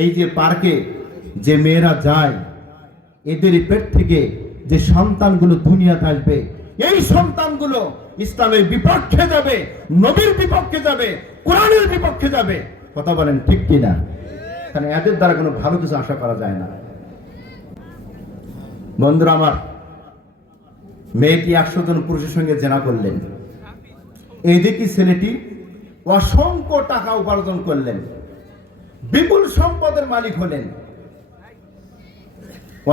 এই যে পার্কে যে মেয়েরা যায়, এদের পেট থেকে যে সন্তানগুলো দুনিয়াতে আসবে, এই সন্তানগুলো ইসলামের বিপক্ষে যাবে, নবীর বিপক্ষে যাবে, কোরআনের বিপক্ষে যাবে। কথা বলেন ঠিক কিনা? কারণ এদের দ্বারা কোনো ভালো কিছু আশা করা যায় না। বন্ধুরা আমার, মেয়েটি 100 জন পুরুষের সঙ্গে জেনা করলেন। এইদিকে ছেলেটি অসংখ্য টাকা উপার্জন করলেন, বিপুল সম্পদের মালিক হলেন।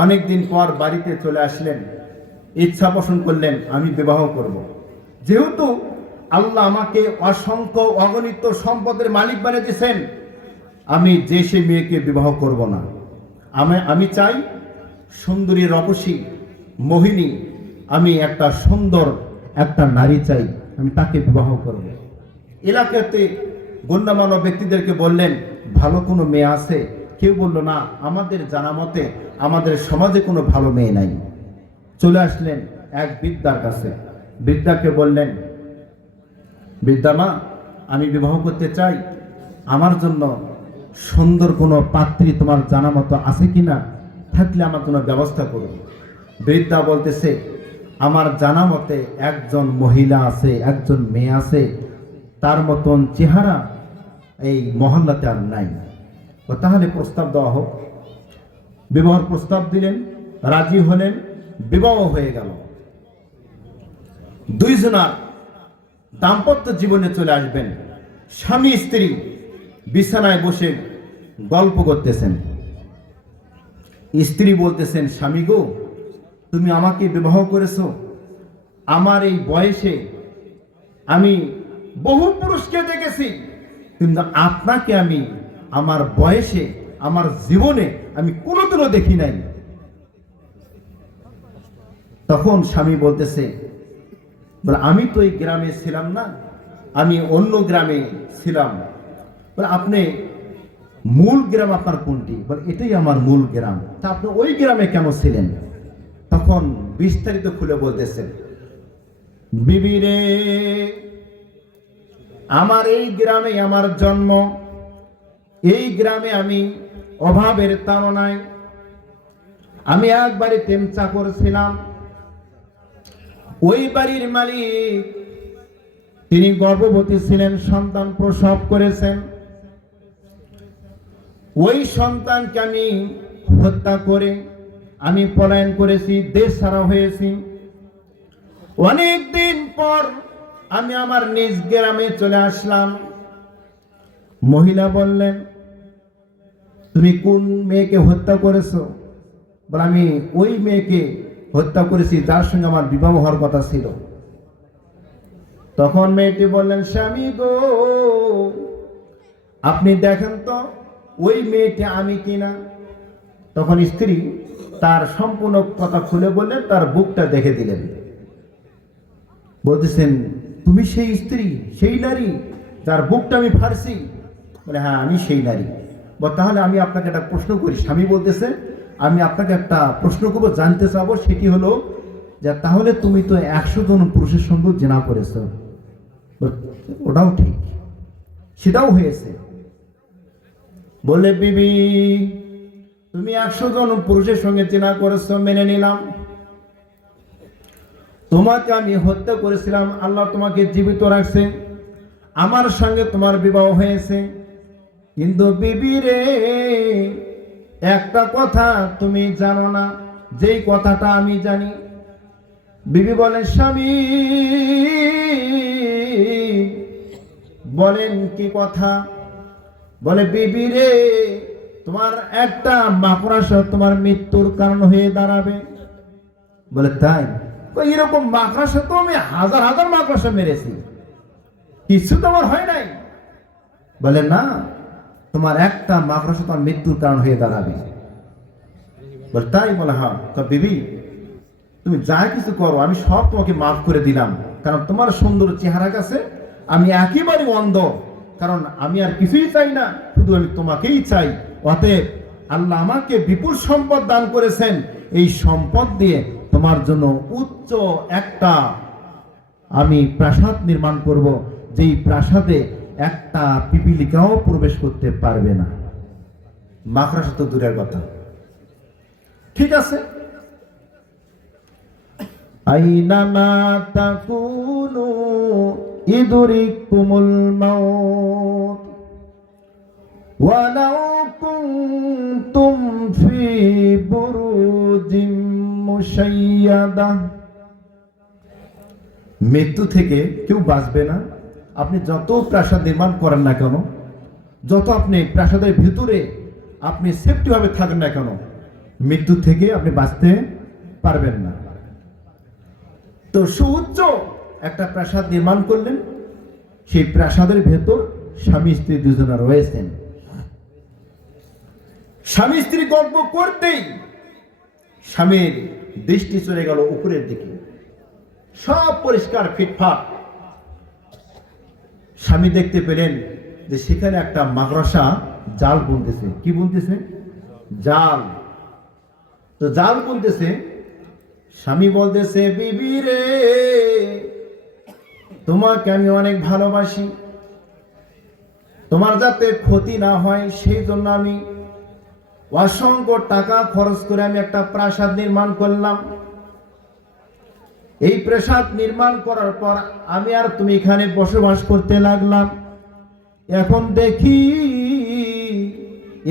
অনেকদিন পর বাড়িতে চলে আসলেন, ইচ্ছা পোষণ করলেন আমি বিবাহ করব। যেহেতু আল্লাহ আমাকে অসংখ্য অগণিত সম্পদের মালিক বানিয়েছেন, আমি যে সে মেয়েকে বিবাহ করব না। আমি চাই সুন্দরী রূপসী মোহিনী, আমি একটা সুন্দর একটা নারী চাই, আমি তাকে বিবাহ করব। এলাকাতে গণ্যমান্য ব্যক্তিদেরকে বললেন ভালো কোনো মেয়ে আছে? কেউ বলল না, আমাদের জানা মতে আমাদের সমাজে কোনো ভালো মেয়ে নাই। চলে আসলেন এক বৃদ্ধার কাছে। বৃদ্ধাকে বললেন, বৃদ্ধা মা, আমি বিবাহ করতে চাই, আমার জন্য সুন্দর কোনো পাত্রী তোমার জানা মতো আছে কিনা? থাকলে আমার জন্য ব্যবস্থা করুন। বৃদ্ধা বলতেছে, আমার জানা মতে একজন মহিলা আছে, একজন মেয়ে আছে, তার মতন চেহারা এই মহল্লাতে আর নাই। তাহলে প্রস্তাব দেওয়া হোক। বিবাহের প্রস্তাব দিলেন, রাজি হলেন, বিবাহ হয়ে গেল। দুইজনার দাম্পত্য জীবনে চলে আসবেন। স্বামী স্ত্রী বিছানায় বসে গল্প করতেছেন। স্ত্রী বলতেছেন, স্বামী গো, তুমি আমাকে বিবাহ করেছো, আমার এই বয়সে আমি বহু পুরুষকে দেখেছি, কিন্তু আপনাকে আমি আমার বয়সে আমার জীবনে আমি কোনোদিনও দেখি নাই। তখন স্বামী বলতেছে, বলে আমি তো এই গ্রামে ছিলাম না, আমি অন্য গ্রামে ছিলাম। বলে আপনি মূল গ্রাম আপনার কোনটি? বলে এটাই আমার মূল গ্রাম। তা আপনি ওই গ্রামে কেন ছিলেন? তখন বিস্তারিত খুলে বলতেছেন, বিবি রে, আমার এই গ্রামে আমার জন্ম, এই গ্রামে আমি অভাবের তাড়নায় আমি এক বাড়িতে চাকর ছিলাম। ওই বাড়ির মালিক তিনি গর্ভবতী ছিলেন, সন্তান প্রসব করেছেন। ওই সন্তানকে আমি হত্যা করে আমি পলায়ন করেছি, দেশ ছাড়া হয়েছি। অনেক দিন পর আমি আমার নিজ গ্রামে চলে আসলাম। মহিলা বললেন, তুমি কোন মেয়েকে হত্যা করেছো? বলে আমি ওই মেয়েকে হত্যা করেছি যার সঙ্গে আমার বিবাহ হওয়ার কথা ছিল। তখন মেয়েটি বললেন, স্বামী গো, আপনি দেখেন তো ওই মেয়েটি আমি কিনা। তখন স্ত্রী তার সম্পূর্ণ কথা খুলে বললেন, তার বুকটা দেখে দিলেন। বলতেছেন, তুমি সেই স্ত্রী, সেই নারী যার বুকটা আমি ফাড়ছি? বলে হ্যাঁ, আমি সেই নারী। তাহলে আমি আপনাকে একটা প্রশ্ন করি। স্বামী বলতেছে, আমি আপনাকে একটা প্রশ্ন করবো, জানতে চাবো, সেটি হলো যে তাহলে তুমি তো 100 জন পুরুষের সঙ্গে জেনা করেছো। ওটাও ঠিক, সেটাও হয়েছে। বলে বিবি, তুমি 100 জন পুরুষের সঙ্গে জেনা করেছো, মেনে নিলাম। তোমাকে আমি হত্যা করেছিলাম, আল্লাহ তোমাকে জীবিত রাখছে, আমার সঙ্গে তোমার বিবাহ হয়েছে। কিন্তু বিবি রে, একটা কথা তুমি জানো না, যেই কথাটা আমি জানি। বিবি বলেন, স্বামী বলেন কি কথা? বলে বিবি রে, তোমার একটা মাকড়সা তোমার মৃত্যুর কারণ হয়ে দাঁড়াবে। বলে তাই? এরকম মাকড়সা তো আমি হাজার হাজার মাকড়সা মেরেছি, কিছু তো আমার হয় নাই। বলে না, তোমার একটা মাকড়সা তোমার মৃত্যুর কারণ হয়ে দাঁড়াবে। বলে তাই? বলে হ্যাঁ। তো বিবি, তুমি যা কিছু করো আমি সব তোমাকে মাফ করে দিলাম, কারণ তোমার সুন্দর চেহারা কাছে আমি একেবারে অন্ধ, কারণ আমি আর কিছুই চাই না, শুধু আমি তোমাকেই চাই। অতএব আল্লাহ আমাকে বিপুল সম্পদ দান করেছেন, এই সম্পদ দিয়ে তোমার জন্য উচ্চ একটা আমি প্রাসাদ নির্মাণ করব, যেই প্রাসাদে একটা পিপিলিকাও প্রবেশ করতে পারবে না। মাকড়সা তো দূরের কথা। ঠিক আছে, আইনামা তাকুনু ইদরিকুমুল মাউত ওয়ালাউ কুনতুম ফি বুরুজিম মুশাইয়াদা। মৃত্যু থেকে কেউ বাঁচবে না। আপনি যত প্রাসাদ নির্মাণ করেন না কেন, যত আপনি প্রাসাদের ভিতরে আপনি সেফটি ভাবে থাকেন না কেন, মৃত্যু থেকে আপনি বাঁচতে পারবেন না। তো সুউচ্চ একটা প্রাসাদ নির্মাণ করলেন, সেই প্রাসাদের ভেতর স্বামী স্ত্রী দুজনে রয়েছেন। স্বামী স্ত্রী গল্প করতেই স্বামীর দৃষ্টি চলে গেল উপরের দিকে, সব পরিষ্কার ফিটফাট। স্বামী দেখতে পেলেন যে সেখানে একটা মাকড়সা জাল বুনতেছে। কি বুনতেছে? জাল। তো জাল বুনতেছে। স্বামী বলতেছে, বিবি রে, তোমাকে আমি অনেক ভালোবাসি, তোমার যাতে ক্ষতি না হয় সেই জন্য আমি অসংখ্য টাকা খরচ করে আমি একটা প্রাসাদ নির্মাণ করলাম। এই প্রাসাদ নির্মাণ করার পর আমি আর তুমি এখানে বসবাস করতে লাগলাম। এখন দেখি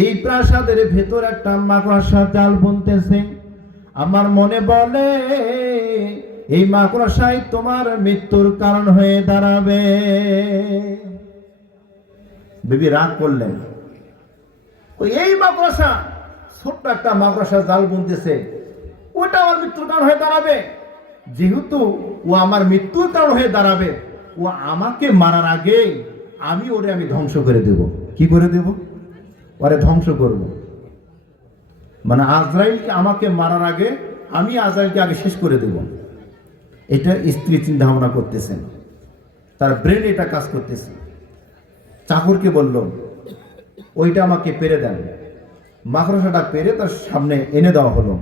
এই প্রাসাদের ভেতর একটা মাকড়সা জাল বুনতেছে। আমার মনে বলে এই মাকড়সাই তোমার মৃত্যুর কারণ হয়ে দাঁড়াবে। বিবি রাগ করলেন, এই মাকড়সা, ছোট্ট একটা মাকড়সা জাল বুনতেছে, ওটা আমার মৃত্যুর কারণ হয়ে দাঁড়াবে। যেহেতু ও আমার মৃত্যুর কারণ হয়ে দাঁড়াবে, ও আমাকে মারার আগে আমি ধ্বংস করে দেব। কি করে দেব? ওরে ধ্বংস করব। মানে আজরাইলকে আমাকে মারার আগে আমি আজরাইলকে আগে শেষ করে দেব। এটা স্ত্রী চিন্তা ভাবনা করতেছেন, তার ব্রেন এটা কাজ করতেছে। চাকরকে বলল, ওইটা আমাকে পেরে দেন। মাকড়সাটা পেরে তার সামনে এনে দেওয়া হলো।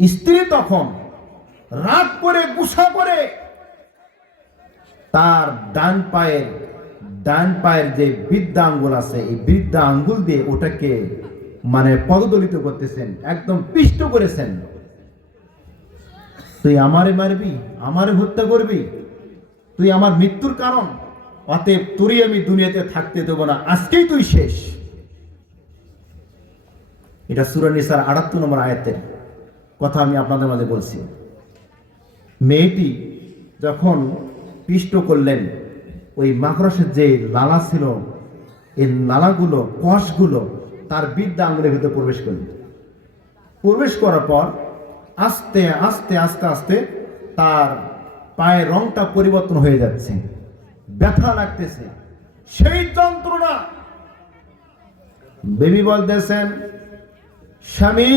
স্ত্রী তখন রাগ করে, গুসা করে তার ডান পায়ের যে বৃদ্ধা আঙ্গুল আছে, এই বৃদ্ধা আঙ্গুল দিয়ে ওটাকে মানে পদদলিত করতেছেন, একদম পিষ্ট করেছেন। তুই আমারে মারবি, আমারে হত্যা করবি, তুই আমার মৃত্যুর কারণ, অতএব তোরই আমি দুনিয়াতে থাকতে দেব না, আজকেই তুই শেষ। এটা সূরা নিসার ৭৮ নম্বর আয়াতের কথা আমি আপনাদের মাঝে বলছি। মেয়েটি যখন পিষ্ট করলেন, ওই মাকড়সার যে লালা ছিল, এই লালাগুলো, কষগুলো তার বৃদ্ধা আঙুলের ভিতরে প্রবেশ করলেন। প্রবেশ করার পর আস্তে আস্তে আস্তে আস্তে তার পায়ের রংটা পরিবর্তন হয়ে যাচ্ছে, ব্যথা লাগতেছে, সেই যন্ত্রণা। বেবি বলতেছেন, স্বামী,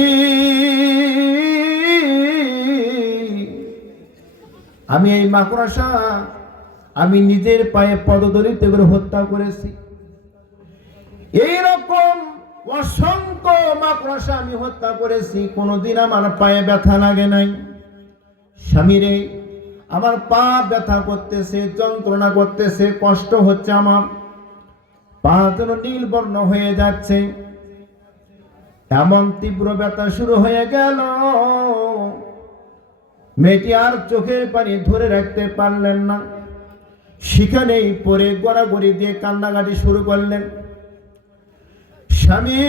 আমি এই মাকড়সা আমি নিজের পায়ে পদদলিত করে হত্যা করেছি। এইরকম অসংখ্য মাকড়সা আমি হত্যা করেছি, কোনোদিন আমার পায়ে ব্যথা লাগে নাই। স্বামীরে, আমার পা ব্যথা করতেছে, যন্ত্রণা করতেছে, কষ্ট হচ্ছে, আমার পা যেন নীল বর্ণ হয়ে যাচ্ছে। এমন তীব্র ব্যথা শুরু হয়ে গেল, মেয়েটি আর চোখের পানি ধরে রাখতে পারলেন না। সেখানেই পরে গড়াগড়ি দিয়ে কান্নাকাটি শুরু করলেন। স্বামী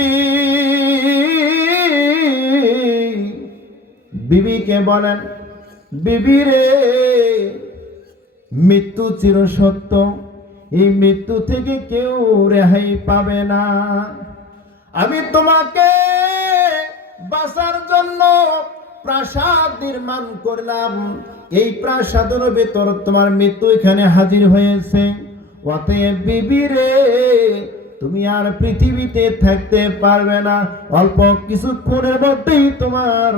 বিবিকে বলেন, বিবি রে, মৃত্যু চিরসত্য, এই মৃত্যু থেকে কেউ রেহাই পাবে না। আমি তোমাকে বাঁচার জন্য প্রাসাদ নির্মাণ করলাম, এই প্রাসাদের ভেতর তোমার মৃত্যু এখানে হাজির হয়েছে। অতএব বিবি রে, তুমি আর পৃথিবীতে থাকতে পারবে না, অল্প কিছুক্ষণের মধ্যেই তোমার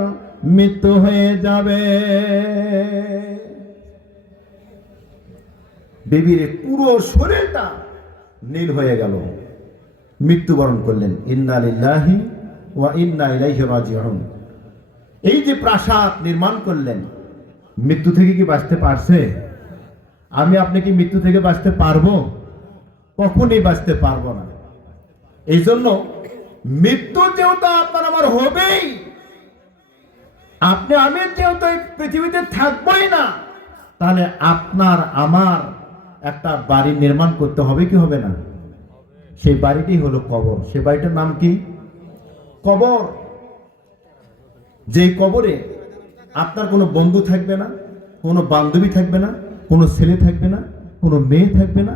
মৃত্যু হয়ে যাবে। বিবির পুরো শরীরটা নীল হয়ে গেল, মৃত্যুবরণ করলেন। ইন্না লিল্লাহি ওয়া ইন্না ইলাইহি রাজিউন। এই যে প্রাসাদ নির্মাণ করলেন, মৃত্যু থেকে কি বাঁচতে পারছে? আমি আপনি কি মৃত্যু থেকে বাঁচতে পারবো? কখনোই বাঁচতে পারবো না। এই জন্য মৃত্যু যেহেতু আপনার আমার হবেই, আপনি আমি যেহেতু এই পৃথিবীতে থাকবোই না, তাহলে আপনার আমার একটা বাড়ি নির্মাণ করতে হবে কি হবে না? সেই বাড়িটি হলো কবর। সেই বাড়িটার নাম কি? কবর। যেই কবরে আপনার কোনো বন্ধু থাকবে না, কোনো বান্ধবী থাকবে না, কোনো ছেলে থাকবে না, কোনো মেয়ে থাকবে না।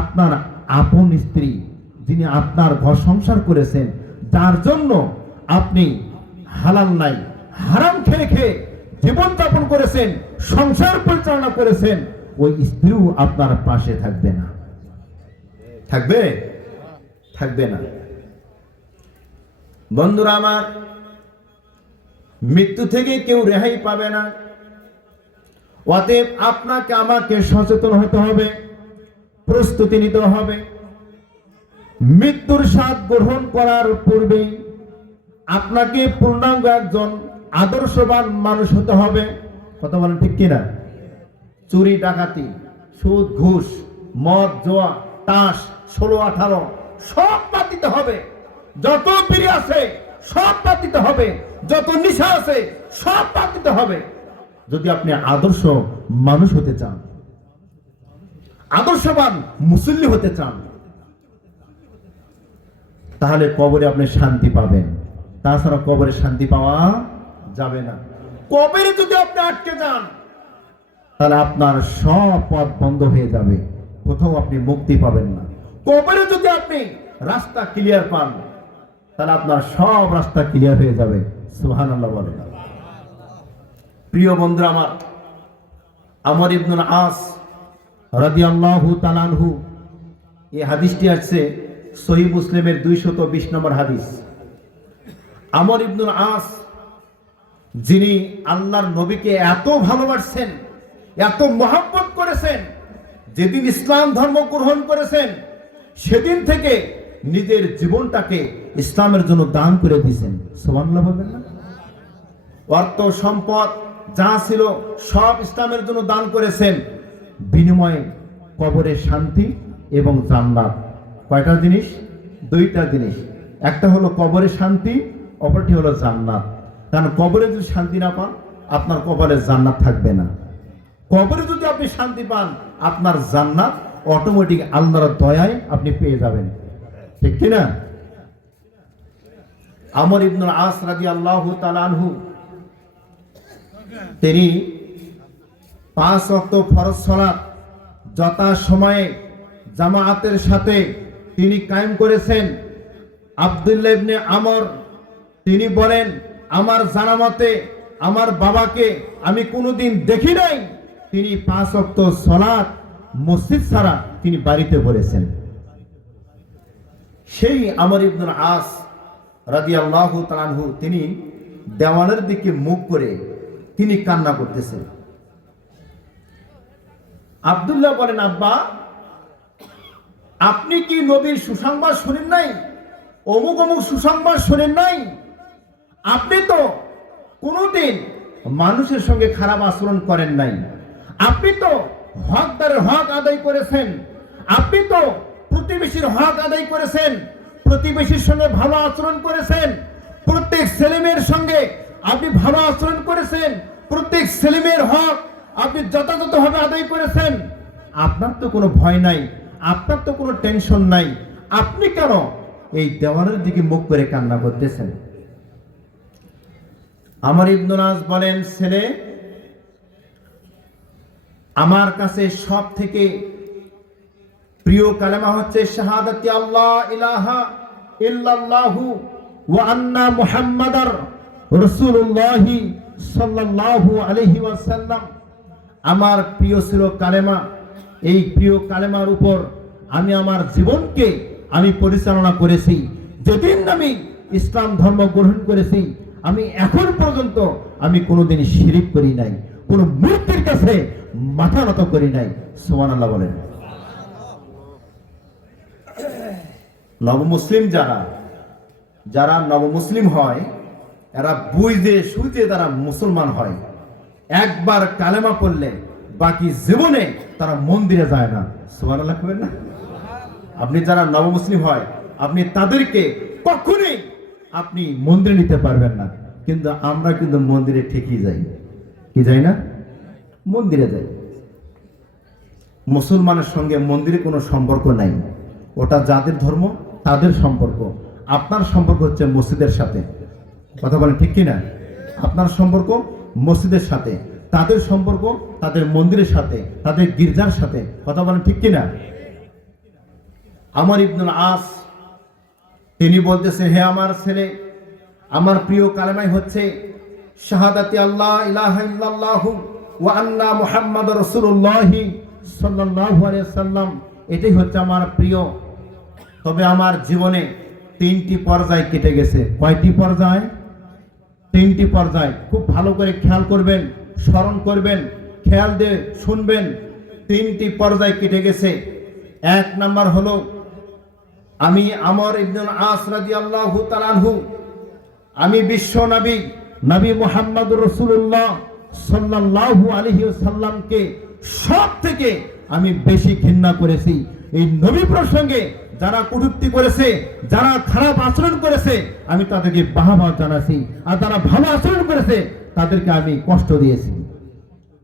আপনার আপন স্ত্রী, যিনি আপনার ঘর সংসার করেছেন, যার জন্য আপনি হালাল নাই হারাম খেয়ে খেয়ে জীবনযাপন করেছেন, সংসার পরিচালনা করেছেন, ওই স্ত্রীও আপনার পাশে থাকবে না। থাকবে? থাকবে না। বন্ধুরা আমার, মৃত্যু থেকে কেউ রেহাই পাবে না। অতএব আপনাকে আমাকে সচেতন হতে হবে, প্রস্তুতি নিতে হবে। মৃত্যুর স্বাদ গ্রহণ করার পূর্বে আপনাকে পূর্ণাঙ্গ একজন আদর্শবান মানুষ হতে হবে। কথা বলেন ঠিক কিনা? চুরি ডাকাতি, সুদ ঘুষ, মদ জুয়া, তাস, 16-18 সব বাদ দিতে হবে। যত বিড়ি আছে সব বাদ দিতে হবে, যত নেশা আছে সব বাদ দিতে হবে। যদি আপনি আদর্শ মানুষ হতে চান, আদর্শবান মুসল্লি হতে চান, তাহলে কবরে আপনি শান্তি পাবেন। তাছাড়া কবরে শান্তি পাওয়া যাবে না। কবরে যদি আপনি আটকে যান, তাহলে আপনার সব পথ বন্ধ হয়ে যাবে, কোথাও আপনি মুক্তি পাবেন না। কবরে যদি আপনি রাস্তা ক্লিয়ার পান, তাহলে আপনার সব রাস্তা ক্লিয়ার হয়ে যাবে। সুবহানাল্লাহ বলেন। প্রিয় বন্ধুরা আমার, আমর ইবনুল আস রাদিয়াল্লাহু তাআলা আনহু, এই হাদিসটি আছে সহিহ মুসলিমের 220 নম্বর হাদিস। আমর ইবনুল আস, যিনি আল্লাহর নবীকে এত ভালোবাসছেন, এত মহব্বত করেছেন, যেদিন ইসলাম ধর্ম গ্রহণ করেছেন সেদিন থেকে নিজের জীবনটাকে ইসলামের জন্য দান করে দিয়েছেন। সুবহানাল্লাহ বলবেন না? অর্থ সম্পদ যা ছিল সব ইসলামের জন্য দান করেছেন, বিনিময়ে কবরের শান্তি এবং জান্নাত। কয়টা জিনিস? দুইটা জিনিস। একটা হলো কবরের শান্তি, অপরটি হলো জান্নাত। কারণ কবরে যদি শান্তি না পান, আপনার কবরে জান্নাত থাকবে না। কবরে যদি আপনি শান্তি পান, আপনার জান্নাত অটোমেটিক আল্লাহর দয়ায় আপনি পেয়ে যাবেন। ঠিক কিনা? আমর ইবনুল আস রাদিয়াল্লাহু তাআলা আনহু, তিনি 5 ওয়াক্ত ফরজ সালাত যথা সময়ে জামাআতের সাথে তিনি কায়েম করেছেন। আব্দুল্লাহ ইবনে আমর তিনি বলেন, আমার জানা মতে আমার বাবাকে আমি কোনোদিন দেখি নাই তিনি 5 ওয়াক্ত সালাত মসজিদ ছাড়া তিনি বাড়িতে পড়েছেন। সেই আমর ইবনুল আস রাদিয়াল্লাহু তাআলা আনহু, তিনি দেওয়ালের দিকে মুখ করে তিনি কান্না করতেছেন। আব্দুল্লাহ বলেন, আব্বা, আপনি কি নবীর সুসংবাদ শুনেন নাই? অমুক অমুক সুসংবাদ শুনেন নাই? আপনি তো কোনোদিন মানুষের সঙ্গে খারাপ আচরণ করেন নাই। আপনি তো হকদারের হক আদায় করেছেন। আপনি তো প্রতিবেশীর হক আদায় করেছেন, প্রতিবেশীর সঙ্গে ভালো আচরণ করেছেন, প্রত্যেক ছেলেমেয়ের সঙ্গে আপনি ভালো আচরণ করেছেন, প্রত্যেক ছেলেমেয়ের হক আপনি যথাযথভাবে আদায় করেছেন। আপনার তো কোনো ভয় নাই, আপনার তো কোনো টেনশন নাই। আপনি কেন এই দেওয়ালের দিকে মুখ করে কান্না করতেছেন? আমর ইবনুল আস বলেন, ছেলে, আমার কাছে সব থেকে প্রিয় কালেমা হচ্ছে শাহাদাতি আল্লাহ ইলাহা ইল্লাল্লাহু ওয়া আন্না মুহাম্মাদার রাসূলুল্লাহ সাল্লাল্লাহু আলাইহি ওয়াসাল্লাম। আমার প্রিয় ছিল কালেমা। এই প্রিয় কালেমার উপর আমি আমার জীবনকে আমি পরিচালনা করেছি। যেদিন আমি ইসলাম ধর্ম গ্রহণ করেছি, আমি এখন পর্যন্ত আমি কোনোদিন শিরিক করি নাই, কোনো মূর্তির কাছে মাথা নত করি নাই। সুবহানাল্লাহ বলেন। নবমুসলিম যারা নবমুসলিম হয়, এরা বুঝে সুঝে তারা মুসলমান হয়। একবার কালেমা পড়লে বাকি জীবনে তারা মন্দিরে যায় না। সুবহানাল্লাহ বলেন না? আপনি যারা নবমুসলিম হয়, আপনি তাদেরকে কখনোই আপনি মন্দিরে নিতে পারবেন না। কিন্তু আমরা কিন্তু মন্দিরে ঠিকই যাই, কি যাই না? মন্দিরে যাই। মুসলমানের সঙ্গে মন্দিরে কোনো সম্পর্ক নাই, ওটা যাদের ধর্ম তাদের সম্পর্ক। আপনার সম্পর্ক হচ্ছে মসজিদের সাথে, কথা বলেন ঠিক কিনা? আপনার সম্পর্ক মসজিদের সাথে, তাদের সম্পর্ক তাদের মন্দিরের সাথে, তাদের গির্জার সাথে, কথা বলেন ঠিক কিনা? আমর ইবনুল আস তিনি বলতেছেন, হে আমার ছেলে, আমার প্রিয় কালেমাই হচ্ছে শাহাদাতি আল্লাহ ইলাহা ইল্লাল্লাহু ওয়া আন্না মুহাম্মাদুর রাসূলুল্লাহ সাল্লাল্লাহু আলাইহি ওয়াসাল্লাম, এটাই হচ্ছে আমার প্রিয়। তবে আমার জীবনে 3টি পর্যায় কেটে গেছে। কয়টি পর্যায়? 3টি পর্যায়। খুব ভালো করে খেয়াল করবেন, স্মরণ করবেন, খেয়াল দিয়ে শুনবেন। 3টি পর্যায় কেটে গেছে। 1 নাম্বার হলো, আমি আমর ইবনুল আস রাদিয়াল্লাহু তাআলা আনহু, আমি বিশ্ব নবী নবী মুহাম্মদুর রাসূলুল্লাহ সাল্লাল্লাহু আলাইহি ওয়াসাল্লামকে সব থেকে আমি বেশি ঘৃণা করেছি। এই নবী প্রসঙ্গে যারা কটূক্তি করেছে, যারা খারাপ আচরণ করেছে, আমি তাদেরকে বাহবা জানাছি, আর যারা ভালো আচরণ করেছে তাদেরকে আমি কষ্ট দিয়েছি।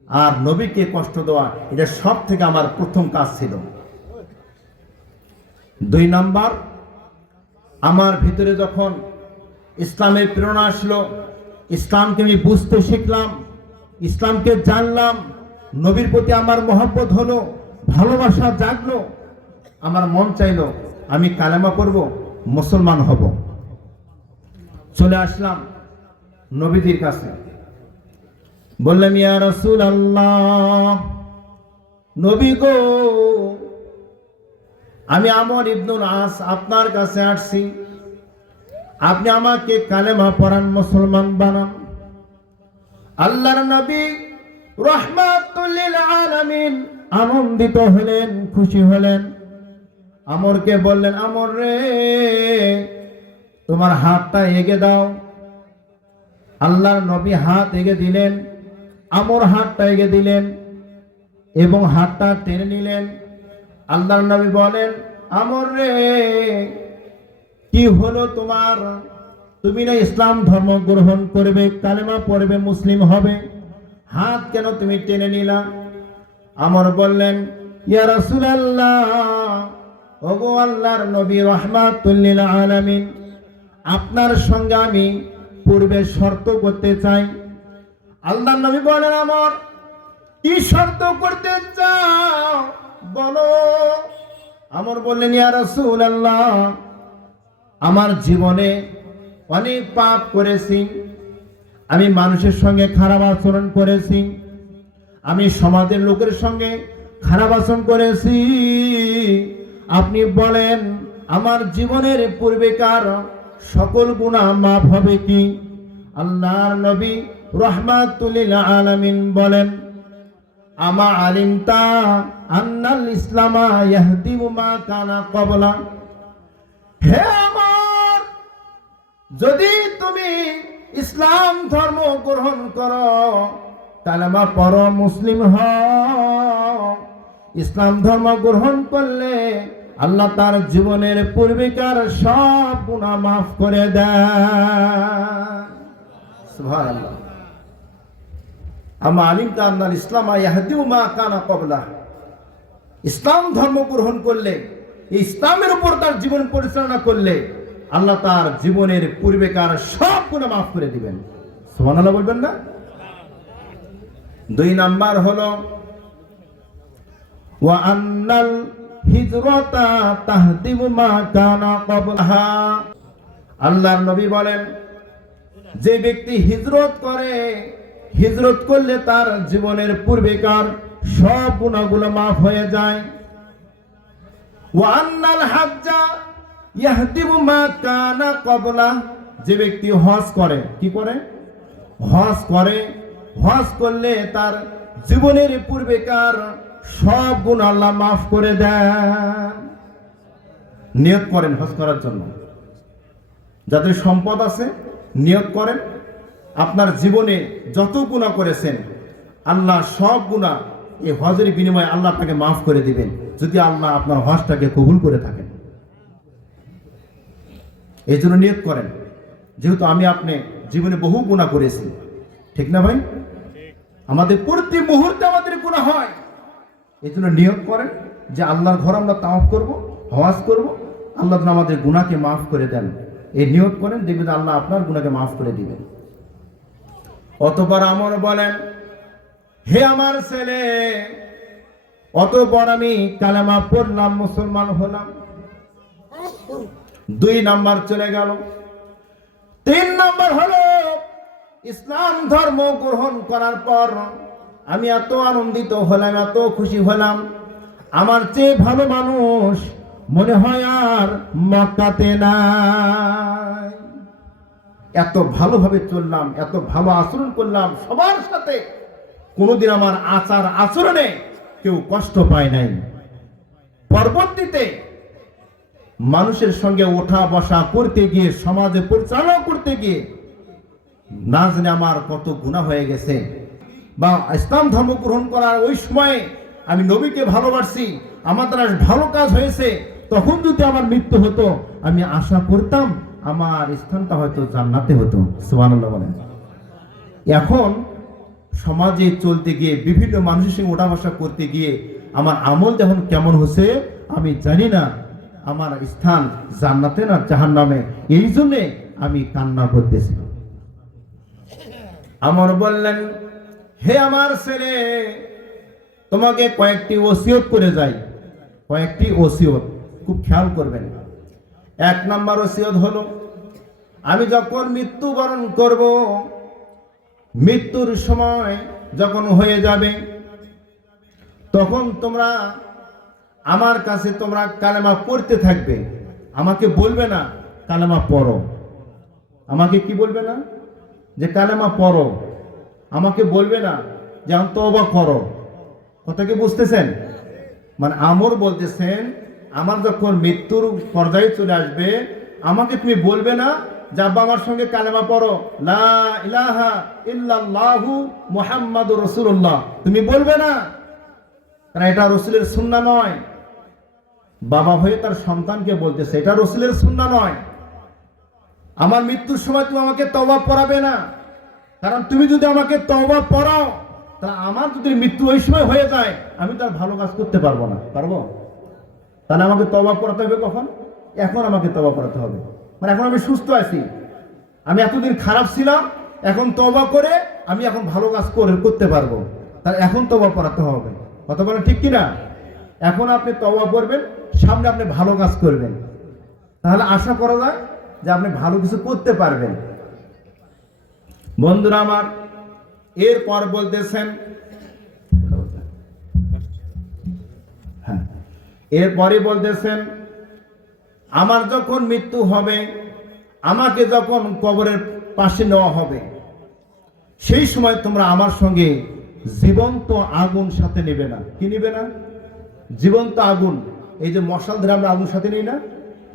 আর নবীকে কষ্ট দেওয়া এটা সব থেকে আমার প্রথম কাজ ছিল। 2 নাম্বার, আমার ভিতরে যখন ইসলামের প্রেরণা আসলো, ইসলামকে আমি বুঝতে শিখলাম, ইসলামকে জানলাম, নবীর প্রতি আমার মহব্বত হলো, ভালোবাসা জাগলো, আমার মন চাইলো আমি কালেমা পড়ব, মুসলমান হব। চলে আসলাম নবীজির কাছে, বললাম, ইয়া রাসূলুল্লাহ, নবী গো, আমি আমর ইবনুল আস আপনার কাছে আসছি, আপনি আমাকে কালেমা পড়ান, মুসলমান বানান। আল্লাহর নবী রাহমাতুল লিল আলামিন আনন্দিত হলেন, খুশি হলেন। আমরকে বললেন, আমর রে, তোমার হাতটা এগিয়ে দাও। আল্লাহর নবী হাত এগিয়ে দিলেন, আমর হাতটা এগিয়ে দিলেন এবং হাতটা টেনে নিলেন। আল্লাহর নবী বলেন, আমর রে, কি হলো তোমার? তুমি না ইসলাম ধর্ম গ্রহণ করবে, কালেমা পড়বে, মুসলিম হবে, হাত কেন তুমি টেনে নিলা? আমর বললেন, ইয়া রাসূলুল্লাহ, ওগো আল্লাহর নবী রাহমাতুল লিল আলামিন, আপনার সঙ্গে আমি পূর্বে শর্ত করতে চাই। আল্লাহর নবী বলেন, আমর, কি শর্ত করতে চাও বলো। আমর বললেন, ইয়া রাসূলুল্লাহ, আমার জীবনে অনেক পাপ করেছি, আমি মানুষের সঙ্গে খারাপ আচরণ করেছি, আমি সমাজের লোকের সঙ্গে খারাপ আচরণ করেছি। আপনি বলেন, আমার জীবনের পূর্বেকার সকল গুনাহ মাফ হবে কি? আল্লাহর নবী রাহমাতুল লিল আলামিন বলেন, আমা আলিমতা আন্নাল ইসলামা ইয়াহদিমু মা কানা ক্বাবলা। হে আমার, যদি তুমি ইসলাম ধর্ম গ্রহণ করো, কালেমা পড়ো, মুসলিম হও, ইসলাম ধর্ম গ্রহণ করলে আল্লাহ তার জীবনের পূর্বেকার সব গুনাহ মাফ করে দেয়। সুবহানাল্লাহ। আমা আলিমতা আন্নাল ইসলামা ইয়াহদিমু মা কানা ক্বাবলা। ইসলাম ধর্ম গ্রহণ করলে, ইসলামের উপর তার জীবন পরিচালনা করলে আল্লাহ তার জীবনের পূর্বেকার সব গুনাহ মাফ করে দিবেন। সুবহানাল্লাহ বলবেন না? 2 নাম্বার হলো, ওয়া আন্নাল হিজরাতা তাহদিমু মা কানা ক্বাবলাহা। আল্লাহর নবী বলেন, যে ব্যক্তি হিজরত করে, হিজরত করলে তার জীবনের পূর্বেকার সব গুনাহগুলো মাফ হয়ে যায়। ওয়া আন্নাল হাজ্জা ইয়াহদিমু মা কানা ক্বাবলা। যে ব্যক্তি হজ করে, কি করে? হজ করে, হজ করলে তার জীবনের পূর্বেকার সব গুনাহ আল্লাহ মাফ করে দেন। নিয়ত করেন হজ করার জন্য। যাদের সম্পদ আছে, নিয়ত করেন, আপনার জীবনে যত গুনাহ করেছেন আল্লাহ সব গুনাহ এই হজের বিনিময়ে আল্লাহ আপনাকে মাফ করে দিবেন, যদি আল্লাহ আপনার হজটাকে কবুল করে থাকেন। এই জন্য নিয়ত করেন। যেহেতু আমি আপনি জীবনে বহু গুনাহ করেছি, ঠিক না ভাই? আমাদের প্রতি মুহূর্তে আমাদের গুনাহ হয়। এই জন্য নিয়ত করেন যে আল্লাহর ঘর আমরা তাওয়াফ করব, হওয়াজ করব, আল্লাহ যেন আমাদের গুনাহকে মাফ করে দেন। এই নিয়ত করেন, দেখবেন আল্লাহ আপনার গুনাহকে মাফ করে দিবেন। অতঃপর আমর বলেন, হে আমার ছেলে, অতঃপর আমি কালেমা পড়লাম, মুসলমান হলাম। 2 নাম্বার চলে গেল। 3 নাম্বার হলো ইসলাম ধর্ম গ্রহণ করার পর আমি এত আনন্দিত হলাম, এত খুশি হলাম, আমার চেয়ে ভালো মানুষ মনে হয় আর মক্কাতে নাই। এত ভালোভাবে চললাম, এত ভালো আচরণ করলাম সবার সাথে, কোনোদিন আমার আচার আচরণে কেউ কষ্ট পায় নাই। পরবর্তীতে মানুষের সঙ্গে ওঠা বসা করতে গিয়ে, সমাজে পরিচালনা করতে গিয়ে না জানি আমার কত গুনাহ হয়ে গেছে। বা ইসলাম ধর্ম গ্রহণ করার ওই সময়ে আমি নবীকে ভালোবাসি, আমার দ্বারা ভালো কাজ হয়েছে, তখন যদি আমার মৃত্যু হতো আমি আশা করতাম আমার স্থানটা হয়তো জান্নাতে হতো। সুবহানাল্লাহ বলেন। এখন সমাজে চলতে গিয়ে, বিভিন্ন মানুষের সঙ্গে ওঠা বসা করতে গিয়ে আমার আমল যখন কেমন হচ্ছে আমি জানি না, আমার স্থান জান্নাতে না জাহান্নামে, এই জন্যে আমি কান্না করতেছি। আমর বললেন, হে আমার ছেলে, তোমাকে কয়েকটি ওসিয়ত করে যাই, কয়েকটি ওসিয়ত খুব খেয়াল করবেন। 1 নাম্বার ওসিয়ত হলো, আমি যখন মৃত্যুবরণ করব, মৃত্যুর সময় যখন হয়ে যাবে, তখন তোমরা আমার কাছে তোমরা কালেমা পড়তে থাকবে, আমাকে বলবে না কালেমা পড়ো। আমাকে কি বলবে না? যে কালেমা পড়ো। আমাকে বলবে না যে আমি তওবা করো। কথা কি বুঝতেছেন? মানে আমর বলতেছেন, আমার যখন মৃত্যুর পর্যায়ে চলে আসবে, আমাকে তুমি বলবে না যে আব্বা আমার সঙ্গে কালেমা পড়ো, লা ইলাহা ইল্লাল্লাহু মুহাম্মাদুর রাসূলুল্লাহ, তুমি বলবে না, কারণ এটা রাসূলের সুন্নাহ নয়। বাবা হয়ে তার সন্তানকে বলতেছে, এটা রাসূলের সুন্নাহ নয়। আমার মৃত্যুর সময় তুমি আমাকে তওবা পড়াবে না, কারণ তুমি যদি আমাকে তওবা পড়াও, তা আমার যদি মৃত্যু ওই সময় হয়ে যায়, আমি তার ভালো কাজ করতে পারবো না। পারবো? তাহলে আমাকে তওবা পড়াতে হবে কখন? এখন আমাকে তওবা পড়াতে হবে। মানে এখন আমি সুস্থ আছি, আমি এতদিন খারাপ ছিলাম, এখন তওবা করে আমি এখন ভালো কাজ করতে পারবো, তাহলে এখন তওবা পড়াতে হবে। কথা বলেন ঠিক কিনা? এখন আপনি তওবা করবেন, সামনে আপনি ভালো কাজ করবেন, তাহলে আশা করা যায় যে আপনি ভালো কিছু করতে পারবেন। বন্ধুরা আমার, এরপর বলতেছেন, হ্যাঁ, এরপরে বলতেছেন, আমার যখন মৃত্যু হবে, আমাকে যখন কবরের পাশে নেওয়া হবে, সেই সময় তোমরা আমার সঙ্গে জীবন্ত আগুন সাথে নেবে না। কি নেবে না? জীবন্ত আগুন। এই যে মশাল ধরে আমরা আগুন সাথে নিই না,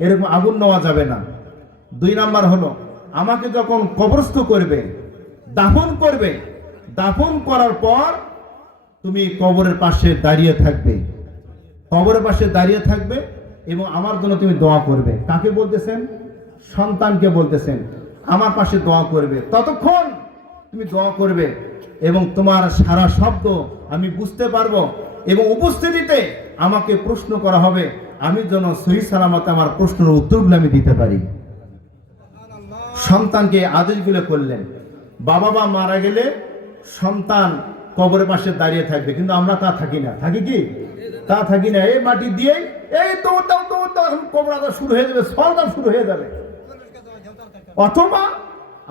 এরকম আগুন নেওয়া যাবে না। 2 নাম্বার হলো, আমাকে যখন কবরস্থ করবে, দাফন করবে, দাফন করার পর তুমি কবরের পাশে দাঁড়িয়ে থাকবে, কবরের পাশে দাঁড়িয়ে থাকবে এবং আমার জন্য তুমি দোয়া করবে। কাকে বলতেছেন? সন্তানকে বলতেছেন, আমার পাশে দোয়া করবে। ততক্ষণ তুমি দোয়া করবে এবং তোমার সারা শব্দ আমি বুঝতে পারবো, এবং উপস্থিতিতে আমাকে প্রশ্ন করা হবে, আমি যেন সহি সালামতে আমার প্রশ্নের উত্তরগুলো আমি দিতে পারি। সন্তানকে আদেশগুলো করলেন। বাবা মা মারা গেলে সন্তান কবরের পাশে দাঁড়িয়ে থাকবে, কিন্তু আমরা তা থাকি না। থাকি কি? তা থাকি না। এই মাটি দিয়ে এই তো কবর আদা শুরু হয়ে যাবে, সরকার শুরু হয়ে যাবে। অথবা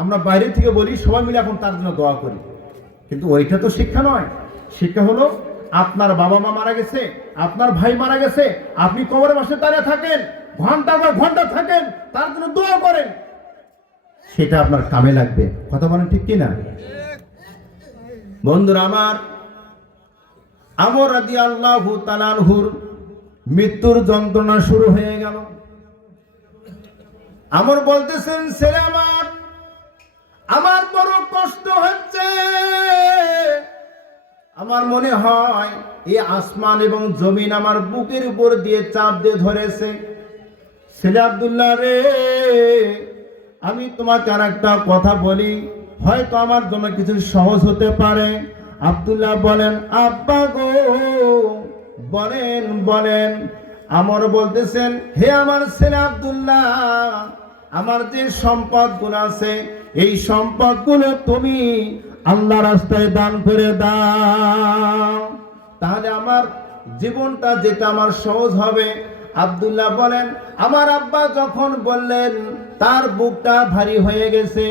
আমরা বাইরে থেকে বলি সবাই মিলে এখন তার জন্য দোয়া করি, কিন্তু ওইটা তো শিক্ষা নয়। শিক্ষা হলো, আপনার বাবা মা মারা গেছে, আপনার ভাই মারা গেছে, আপনি কবরের পাশে দাঁড়িয়ে থাকেন, ঘন্টা বা ঘন্টা থাকেন, তার জন্য দোয়া করেন, সেটা আপনার কামে লাগবে। কথা বলেন ঠিক কিনা? বন্ধুরা আমার, আমর রাদিয়াল্লাহু তাআলা আনহুর মৃত্যুর যন্ত্রণা শুরু হয়ে গেল। আমর বলতেছেন, ছেলে আমার, আমার বড় কষ্ট হচ্ছে, আমার মনে হয় এই আসমান এবং জমিন আমার বুকের উপর দিয়ে চাপ দিয়ে ধরেছে। ছেলে আব্দুল্লাহ রে, আমি তোমাকে আর একটা কথা বলি, হয়তো আমার জন্য কিছু সহজ হতে পারে। আব্দুল্লাহ বলেন, আব্বা গো বলেন বলেন। আমর বলতেছেন, হে আমার ছেলে আব্দুল্লাহ, আমার যে সম্পদগুলো আছে এই সম্পদগুলো তুমি আল্লাহ রাস্তায় দান করে দাও, তাহলে আমার জীবনটা যেটা আমার সহজ হবে। আব্দুল্লাহ বলেন, আমার আব্বা যখন বললেন তার বুকটা ভারী হয়ে গেছে,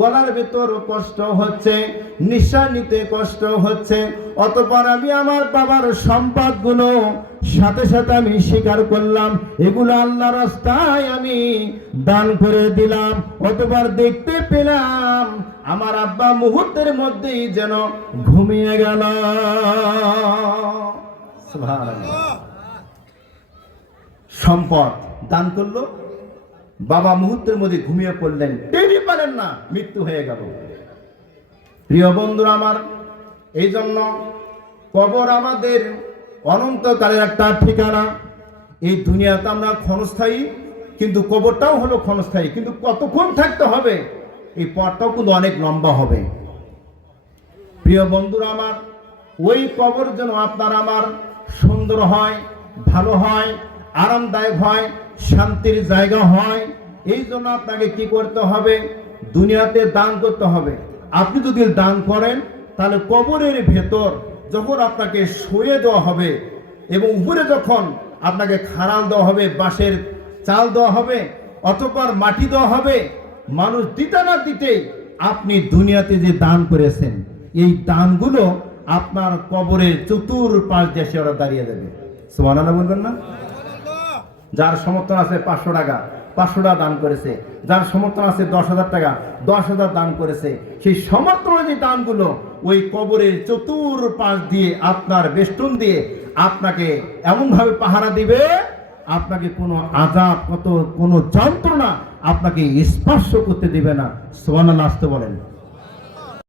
গলার ভেতর কষ্ট হচ্ছে, নিঃশ্বাস নিতে কষ্ট হচ্ছে। অতঃপর আমি আমার বাবার সম্পদগুলো সাথে সাথে আমি স্বীকার করলাম, এগুলো আল্লাহ রাস্তায় আমি দান করে দিলাম। অতঃপর দেখতে পেলাম আমার আব্বা মুহূর্তের মধ্যেই যেন ঘুমিয়ে গেল। সুবহানাল্লাহ। সম্পদ দান করলো, বাবা মুহূর্তের মধ্যে ঘুমিয়ে পড়লেন, টেরই পারেন না, মৃত্যু হয়ে গেল। প্রিয় বন্ধুরা আমার, এই জন্য কবর আমাদের অনন্তকালের একটা ঠিকানা। এই দুনিয়াতে আমরা ক্ষণস্থায়ী, কিন্তু কবরটাও হলো ক্ষণস্থায়ী, কিন্তু কতক্ষণ থাকতে হবে এই পথটাও কিন্তু অনেক লম্বা হবে। প্রিয় বন্ধুরা আমার, ওই কবর যেন আপনার আমার সুন্দর হয়, ভালো হয়, আরামদায়ক হয়, শান্তির জায়গা হয়, এই জন্য আপনাকে কি করতে হবে? দুনিয়াতে দান করতে হবে। আপনি যদি দান করেন তাহলে কবরের ভেতর যখন আপনাকে শুয়ে দেওয়া হবে এবং উপরে যখন আপনাকে খাড়াল দেওয়া হবে, বাঁশের চাল দেওয়া হবে, অতঃপর মাটি দেওয়া হবে, মানুষ দিতে না দিতে আপনি দুনিয়াতে যে দান করেছেন এই দানগুলো আপনার কবরের চতুর্পাশ দেশে ওরা দাঁড়িয়ে যাবে। সুবহানাল্লাহ বলবেন না? যার সমর্থন আছে 500 টাকা, 500 টাকা দান করেছে। যার সমর্থন আছে 10,000 টাকা, 10,000 দান করেছে। সেই সমর্থন যে দানগুলো ওই কবরের চতুর্পাশ দিয়ে আপনার বেষ্টন দিয়ে আপনাকে এমনভাবে পাহারা দিবে, আপনাকে কোনো আযাব, কোনো যন্ত্রণা আপনাকে স্পর্শ করতে দিবে না। সুবহানাল্লাহ আসতে বলেন।